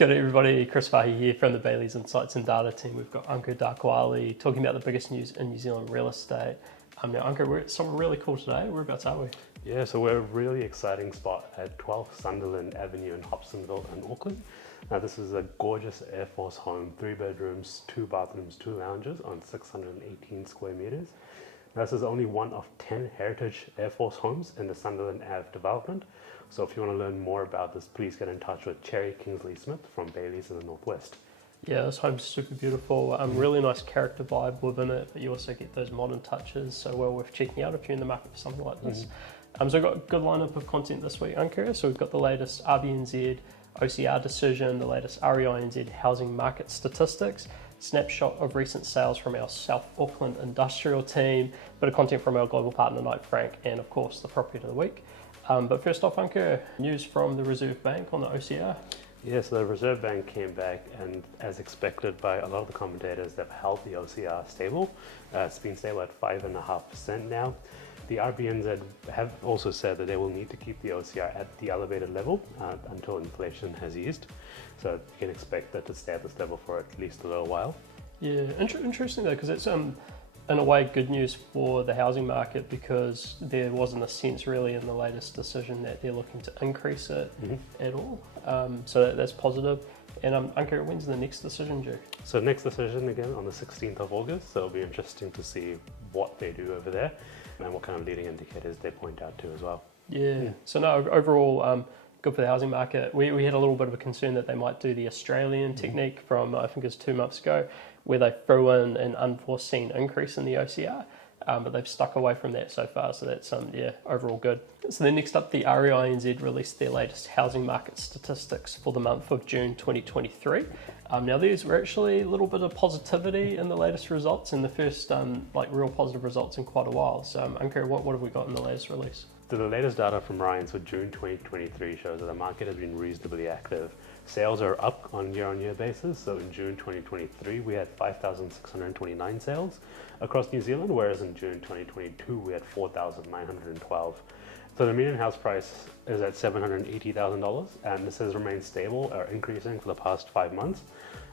Kia ora everybody, Chris Farhi here from the Bayleys Insights and Data team. We've got Ankur Dakwale talking about the biggest news in New Zealand real estate. Now Ankur, we're at something really cool today. Whereabouts are we? Yeah, so we're a really exciting spot at 12 Sunderland Avenue in Hobsonville in Auckland. Now this is a gorgeous Air Force home, 3 bedrooms, 2 bathrooms, 2 lounges on 618 square meters. Now, this is only one of 10 heritage Air Force homes in the Sunderland Ave development. So if you want to learn more about this, please get in touch with Cherry Kingsley Smith from Bayleys in the Northwest. Yeah, this home's super beautiful. Really nice character vibe within it, but you also get those modern touches, so well worth checking out if you're in the market for something like this. So we've got a good lineup of content this week, Ankur. So we've got the latest RBNZ OCR decision, the latest REINZ housing market statistics, snapshot of recent sales from our South Auckland industrial team, bit of content from our global partner Knight Frank, and of course the property of the week. But first off, Ankur, news from the Reserve Bank on the OCR. Yeah, so the Reserve Bank came back, and as expected by a lot of the commentators, they've held the OCR stable. It's been stable at 5.5% now. The RBNZ have also said that they will need to keep the OCR at the elevated level until inflation has eased. So you can expect that to stay at this level for at least a little while. Yeah, interesting though, because it's in a way good news for the housing market, because there wasn't a sense really in the latest decision that they're looking to increase it at all. So that's positive. And Ankur, when's the next decision due? So next decision again on the 16th of August. So it'll be interesting to see what they do over there and what kind of leading indicators they point out to as well. Yeah. So no, overall, good for the housing market. We had a little bit of a concern that they might do the Australian technique from, I think it was 2 months ago, where they threw in an unforeseen increase in the OCR, but they've stuck away from that so far, so that's overall good. So then next up, the REINZ released their latest housing market statistics for the month of June 2023. Now these were actually a little bit of positivity in the latest results, and the first real positive results in quite a while. So Ankur, what have we got in the latest release? So the latest data from REINZ for June 2023 shows that the market has been reasonably active. Sales are up on year-on-year basis. So in June 2023, we had 5,629 sales across New Zealand, whereas in June 2022, we had 4,912. So the median house price is at $780,000, and this has remained stable or increasing for the past 5 months.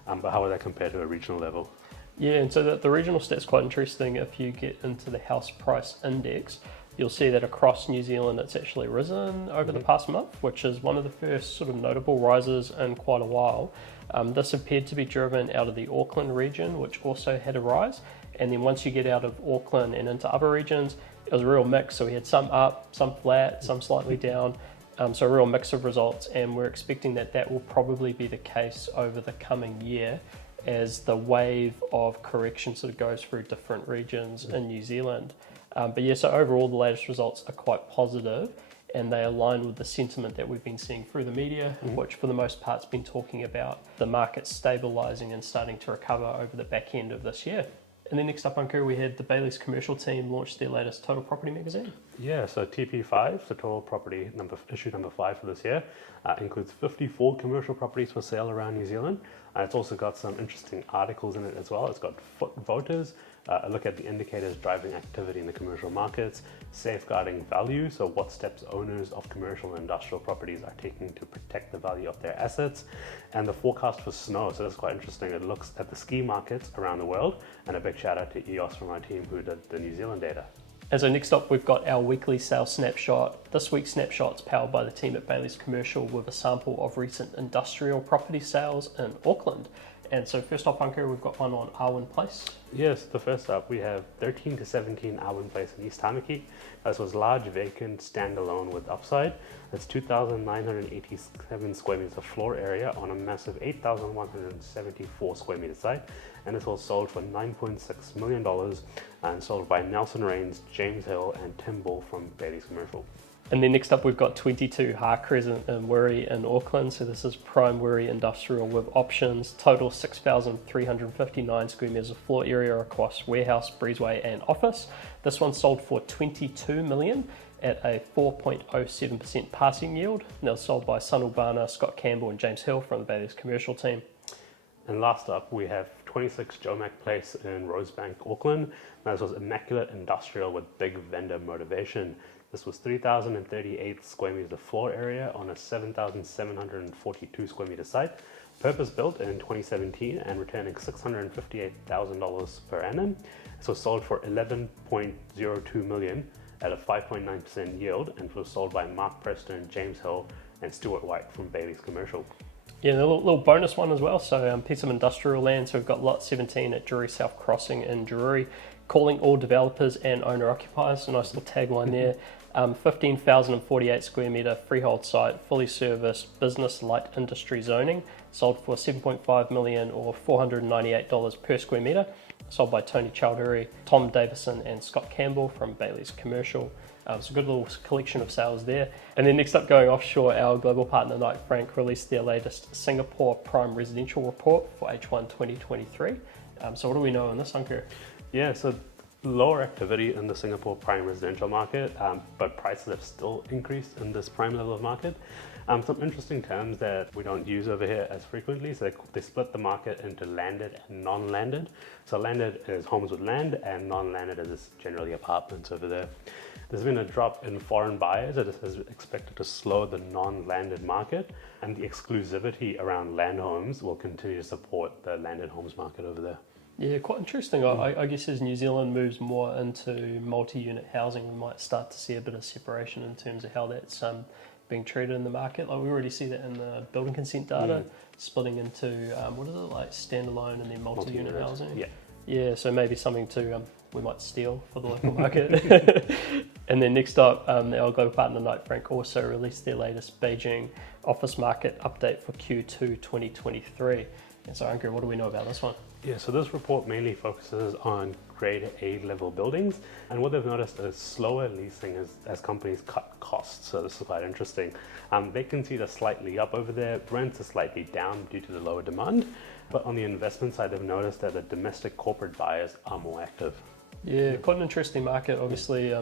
But how would that compare to a regional level? Yeah, and so the regional stat's quite interesting. If you get into the house price index, you'll see that across New Zealand it's actually risen over the past month, which is one of the first sort of notable rises in quite a while. This appeared to be driven out of the Auckland region, which also had a rise. And then once you get out of Auckland and into other regions, it was a real mix. So we had some up, some flat, some slightly down. So a real mix of results, and we're expecting that will probably be the case over the coming year as the wave of correction sort of goes through different regions in New Zealand. But yeah, so overall the latest results are quite positive, and they align with the sentiment that we've been seeing through the media, which for the most part has been talking about the market stabilising and starting to recover over the back end of this year. And then next up, Ankur, we had the Bayleys commercial team launch their latest Total Property magazine. Yeah, so TP5, so Total Property issue number 5 for this year, includes 54 commercial properties for sale around New Zealand. It's also got some interesting articles in it as well. It's got foot voters, a look at the indicators driving activity in the commercial markets, safeguarding value, so what steps owners of commercial and industrial properties are taking to protect the value of their assets, and the forecast for snow. So that's quite interesting. It looks at the ski markets around the world, and a big shout out to EOS from our team who did the New Zealand data. And so next up, we've got our weekly sales snapshot. This week's snapshot's powered by the team at Bayleys Commercial with a sample of recent industrial property sales in Auckland. And so first off, Ankur, we've got one on Arwen Place. Yes, the first up, we have 13 to 17 Arwen Place in East Tamaki. This was large, vacant, standalone with upside. That's 2,987 square meters of floor area on a massive 8,174 square meter site. And this was sold for $9.6 million and sold by Nelson Rains, James Hill, and Tim Bull from Bayleys Commercial. And then next up, we've got 22 Crescent in Wiri in Auckland. So this is prime Wiri industrial with options. Total 6,359 square meters of floor area across warehouse, breezeway, and office. This one sold for $22 million at a 4.07% passing yield. Now sold by Sunderland, Scott Campbell, and James Hill from the Bayleys Commercial team. And last up, we have 26 Jomac Place in Rosebank, Auckland. Now, this was immaculate industrial with big vendor motivation. This was 3,038 square meters of floor area on a 7,742 square meter site. Purpose built in 2017 and returning $658,000 per annum. So sold for $11.02 million at a 5.9% yield, and was sold by Mark Preston, James Hill, and Stuart White from Bayleys Commercial. Yeah, and a little bonus one as well. So piece of industrial land. So we've got lot 17 at Drury South Crossing in Drury, calling all developers and owner occupiers. A nice little tagline there. 15,048 square metre freehold site, fully serviced, business light industry zoning, sold for $7.5 million or $498 per square metre, sold by Tony Chowdhury, Tom Davison and Scott Campbell from Bayleys Commercial. It's a good little collection of sales there. And then next up, going offshore, our global partner Knight Frank released their latest Singapore Prime Residential Report for H1 2023. So what do we know on this, Ankur? Yeah, so lower activity in the Singapore prime residential market, but prices have still increased in this prime level of market. Some interesting terms that we don't use over here as frequently. So they split the market into landed and non-landed. So landed is homes with land, and non-landed is generally apartments over there. There's been a drop in foreign buyers that is expected to slow the non-landed market, and the exclusivity around land homes will continue to support the landed homes market over there. Yeah, quite interesting. I guess as New Zealand moves more into multi-unit housing, we might start to see a bit of separation in terms of how that's being treated in the market. Like we already see that in the building consent data, splitting into what is it, like standalone and then multi-unit housing. Yeah. So maybe something to we might steal for the local market. And then next up, our global partner Knight Frank also released their latest Beijing office market update for Q2 2023. And so, Ankur, what do we know about this one? Yeah, so this report mainly focuses on grade A level buildings, and what they've noticed is slower leasing as companies cut costs. So this is quite interesting. Vacancies are slightly up over there, rents are slightly down due to the lower demand, but on the investment side, they've noticed that the domestic corporate buyers are more active. Yeah, quite an interesting market. Obviously,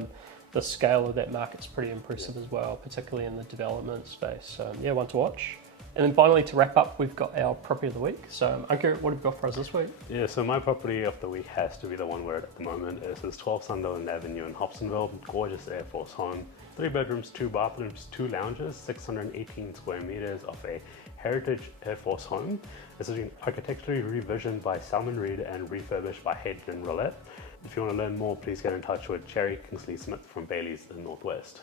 the scale of that market's pretty impressive as well, particularly in the development space. Yeah, one to watch. And then finally, to wrap up, we've got our property of the week. So, Ankur, what have you got for us this week? Yeah, so my property of the week has to be the one we're at the moment. This is 12 Sunderland Avenue in Hobsonville, gorgeous Air Force home. 3 bedrooms, 2 bathrooms, 2 lounges, 618 square meters of a heritage Air Force home. This has been architecturally revisioned by Salman Reed and refurbished by Hayden Roulette. If you want to learn more, please get in touch with Cherry Kingsley Smith from Bayleys in Northwest.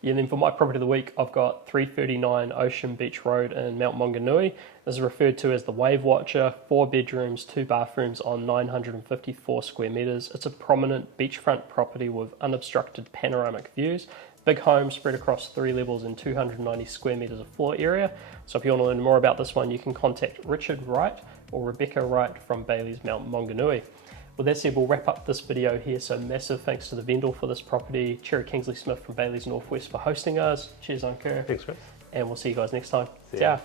Yeah, and then for my property of the week, I've got 339 Ocean Beach Road in Mount Maunganui. This is referred to as the Wave Watcher, 4 bedrooms, 2 bathrooms on 954 square metres. It's a prominent beachfront property with unobstructed panoramic views. Big home spread across 3 levels and 290 square metres of floor area. So if you want to learn more about this one, you can contact Richard Wright or Rebecca Wright from Bayleys Mount Maunganui. With that said, we'll wrap up this video here. So massive thanks to the vendor for this property, Cherry Kingsley Smith from Bayleys Northwest for hosting us. Cheers, Ankur. Thanks, Chris. And we'll see you guys next time. See ya. Ciao.